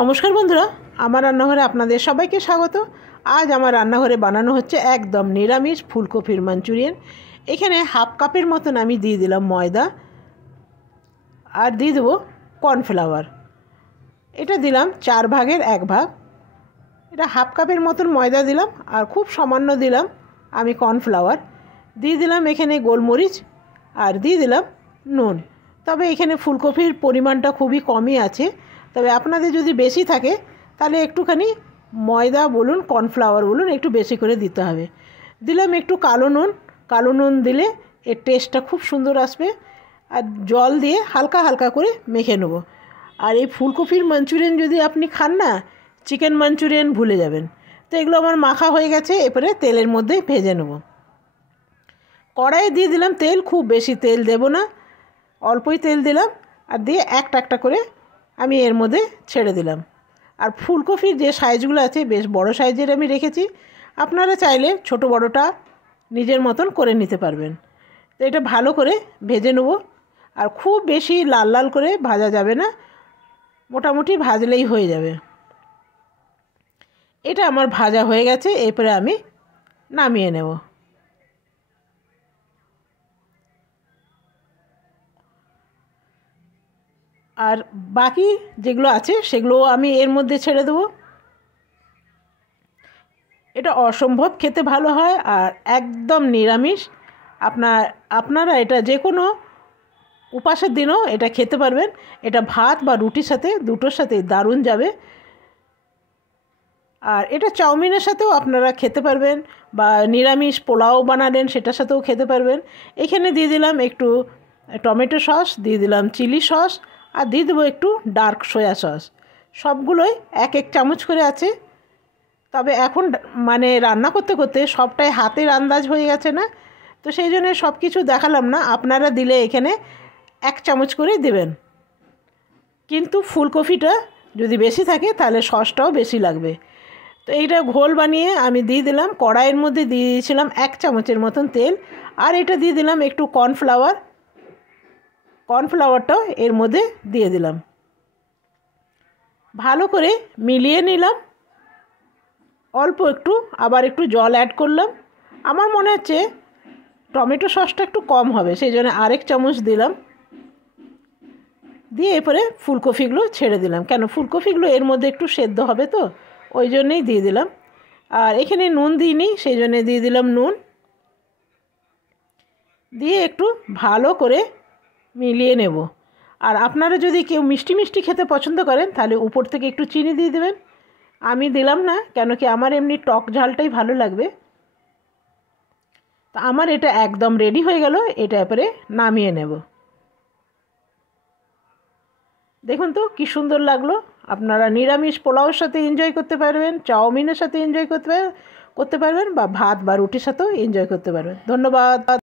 নমস্কার বন্ধুরা, আমার রান্নাঘরে আপনাদের সবাইকে স্বাগত। আজ আমার রান্নাঘরে বানানো হচ্ছে একদম নিরামিষ ফুলকপির মাঞ্চুরিয়ান। এখানে হাফ কাপের মতন আমি দিয়ে দিলাম ময়দা আর দিয়ে দেবো কর্নফ্লাওয়ার। এটা দিলাম 4 ভাগের 1 ভাগ। এটা হাফ কাপের মতন ময়দা দিলাম আর খুব সামান্য দিলাম আমি কর্নফ্লাওয়ার। দিয়ে দিলাম এখানে গোলমরিচ আর দিয়ে দিলাম নুন। তবে এখানে ফুলকপির পরিমাণটা খুবই কমই আছে, তবে আপনাদের যদি বেশি থাকে তাহলে একটুখানি ময়দা বলুন কর্নফ্লাওয়ার বলুন একটু বেশি করে দিতে হবে। দিলাম একটু কালো নুন দিলে এর টেস্টটা খুব সুন্দর আসবে। আর জল দিয়ে হালকা হালকা করে মেখে নেব। আর এই ফুলকপির মাঞ্চুরিয়ান যদি আপনি খান না, চিকেন মাঞ্চুরিয়ান ভুলে যাবেন। তো এগুলো আমার মাখা হয়ে গেছে, এরপরে তেলের মধ্যে ভেজে নেব। কড়াইয়ে দিয়ে দিলাম তেল, খুব বেশি তেল দেব না, অল্পই তেল দিলাম। আর দিয়ে একটা একটা করে আমি এর মধ্যে ছেড়ে দিলাম। আর ফুলকপির যে সাইজগুলো আছে বেশ বড় সাইজের আমি রেখেছি, আপনারা চাইলে ছোট বড়টা নিজের মতন করে নিতে পারবেন। তো এটা ভালো করে ভেজে নেব। আর খুব বেশি লাল লাল করে ভাজা যাবে না, মোটামুটি ভাজলেই হয়ে যাবে। এটা আমার ভাজা হয়ে গেছে, এরপরে আমি নামিয়ে নেব। আর বাকি যেগুলো আছে সেগুলো আমি এর মধ্যে ছেড়ে দেবো। এটা অসম্ভব খেতে ভালো হয় আর একদম নিরামিষ। আপনারা এটা যে কোনো উপাসের দিনও এটা খেতে পারবেন। এটা ভাত বা রুটির সাথে দুটোর সাথে দারুণ যাবে। আর এটা চাউমিনের সাথেও আপনারা খেতে পারবেন, বা নিরামিষ পোলাও বানালেন সেটার সাথেও খেতে পারবেন। এখানে দিয়ে দিলাম একটু টমেটো সস, দিয়ে দিলাম চিলি সস আর দিয়ে দেবো একটু ডার্ক সয়া সস। সবগুলোই 1 চামচ করে আছে। তবে এখন মানে রান্না করতে করতে সবটাই হাতের আন্দাজ হয়ে গেছে না, তো সেই জন্য সব কিছু দেখালাম না। আপনারা দিলে এখানে 1 চামচ করেই দেবেন, কিন্তু ফুলকপিটা যদি বেশি থাকে তাহলে সসটাও বেশি লাগবে। তো এইটা ঘোল বানিয়ে আমি দিয়ে দিলাম। কড়াইয়ের মধ্যে দিয়ে দিয়েছিলাম 1 চামচের মতন তেল, আর এটা দিয়ে দিলাম একটু কর্নফ্লাওয়ারটাও এর মধ্যে দিয়ে দিলাম। ভালো করে মিলিয়ে নিলাম। অল্প একটু আবার একটু জল অ্যাড করলাম। আমার মনে হচ্ছে টমেটো সসটা একটু কম হবে, সেই জন্য 1 চামচ দিলাম। দিয়ে এরপরে ফুলকপিগুলো ছেড়ে দিলাম, কেন ফুলকপিগুলো এর মধ্যে একটু সেদ্ধ হবে, তো ওই জন্যেই দিয়ে দিলাম। আর এখানে নুন দিইনি, সেই জন্যে দিয়ে দিলাম নুন। দিয়ে একটু ভালো করে মিলিয়ে নেব। আর আপনারা যদি কেউ মিষ্টি মিষ্টি খেতে পছন্দ করেন তাহলে উপর থেকে একটু চিনি দিয়ে দেবেন। আমি দিলাম না, কেন কি আমার এমনি টক ঝালটাই ভালো লাগবে। তা আমার এটা একদম রেডি হয়ে গেল। এটা এরপরে নামিয়ে নেব। দেখুন তো কি সুন্দর লাগলো। আপনারা নিরামিষ পোলাওর সাথে এনজয় করতে পারবেন, চাউমিনের সাথে এনজয় করতে পারবেন, বা ভাত বা রুটির সাথেও এনজয় করতে পারবেন। ধন্যবাদ।